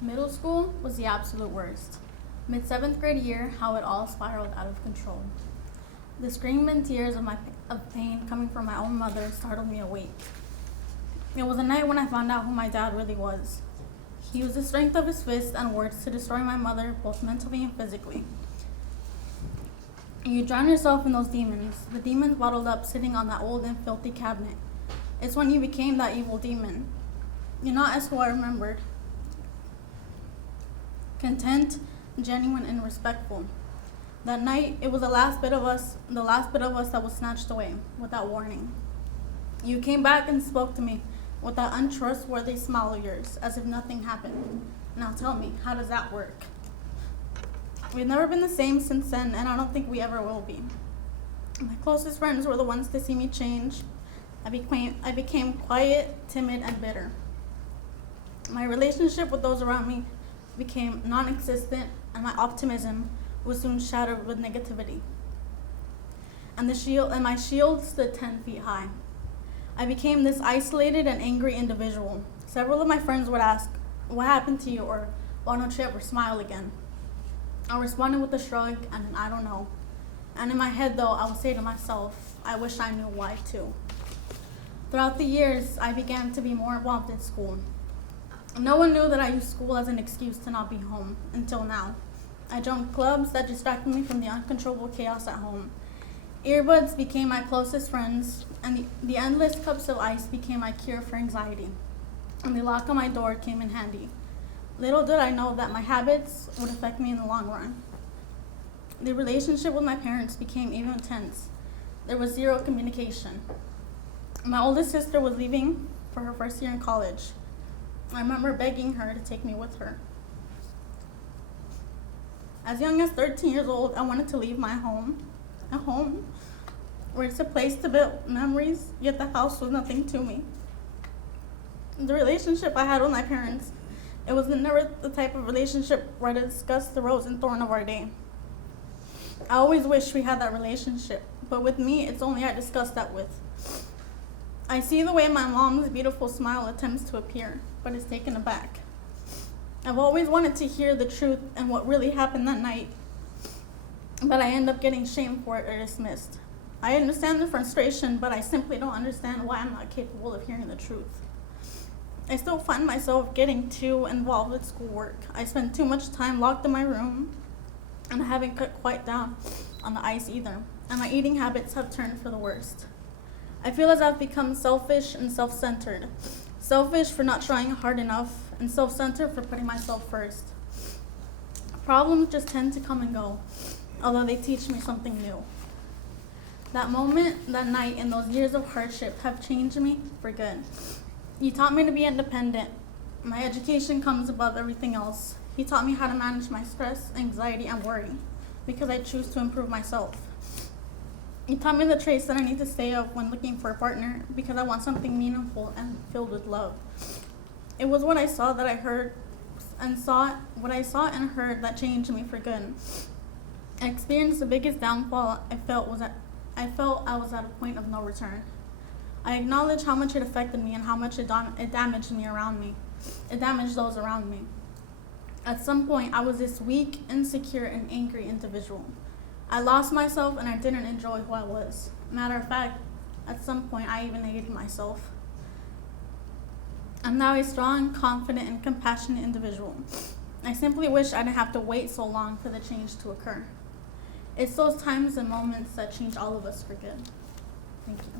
Middle school was the absolute worst. Mid seventh grade year, how it all spiraled out of control. The scream and tears of pain coming from my own mother startled me awake. It was a night when I found out who my dad really was. He used the strength of his fists and words to destroy my mother, both mentally and physically. You drown yourself in those demons, the demons bottled up sitting on that old and filthy cabinet. It's when you became that evil demon. You're not as who I remembered. Content, genuine, and respectful. That night, it was the last bit of us that was snatched away without warning. You came back and spoke to me with that untrustworthy smile of yours, as if nothing happened. Now tell me, how does that work? We've never been the same since then, and I don't think we ever will be. My closest friends were the ones to see me change. I became quiet, timid, and bitter. My relationship with those around me became non-existent, and my optimism was soon shattered with negativity. And my shield stood 10 feet high. I became this isolated and angry individual. Several of my friends would ask, "What happened to you?" or "Why don't you ever smile again?" I responded with a shrug and an "I don't know." And in my head, though, I would say to myself, "I wish I knew why too." Throughout the years, I began to be more involved in school. No one knew that I used school as an excuse to not be home, until now. I joined clubs that distracted me from the uncontrollable chaos at home. Earbuds became my closest friends, and the endless cups of ice became my cure for anxiety. And the lock on my door came in handy. Little did I know that my habits would affect me in the long run. The relationship with my parents became even tense. There was zero communication. My oldest sister was leaving for her first year in college. I remember begging her to take me with her. As young as 13 years old, I wanted to leave my home, a home where it's a place to build memories, yet the house was nothing to me. The relationship I had with my parents, it was never the type of relationship where I discussed the rose and thorn of our day. I always wished we had that relationship, but with me, it's only I discuss that with. I see the way my mom's beautiful smile attempts to appear, but is taken aback. I've always wanted to hear the truth and what really happened that night, but I end up getting shamed for it or dismissed. I understand the frustration, but I simply don't understand why I'm not capable of hearing the truth. I still find myself getting too involved with schoolwork. I spend too much time locked in my room, and I haven't cut quite down on the ice either, and my eating habits have turned for the worst. I feel as I've become selfish and self-centered. Selfish for not trying hard enough, and self-centered for putting myself first. Problems just tend to come and go, although they teach me something new. That moment, that night, and those years of hardship have changed me for good. You taught me to be independent. My education comes above everything else. He taught me how to manage my stress, anxiety, and worry, because I choose to improve myself. He taught me the traits that I need to stay up when looking for a partner, because I want something meaningful and filled with love. It was what I saw and heard that changed me for good. I experienced the biggest downfall I felt I was at a point of no return. I acknowledge how much it affected me and how much it damaged me around me. It damaged those around me. At some point, I was this weak, insecure, and angry individual. I lost myself and I didn't enjoy who I was. Matter of fact, at some point, I even hated myself. I'm now a strong, confident, and compassionate individual. I simply wish I didn't have to wait so long for the change to occur. It's those times and moments that change all of us for good. Thank you.